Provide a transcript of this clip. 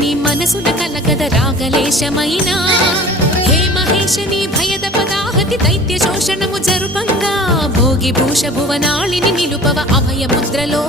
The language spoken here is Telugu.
నీ మనసున కలకద రాగలేశమైనా హే మహేశని భయద పదాహతి దైత్య శోషణము జరుపంగా భోగి భూష భువనాళిని నిలుపవ అభయ ముద్రలో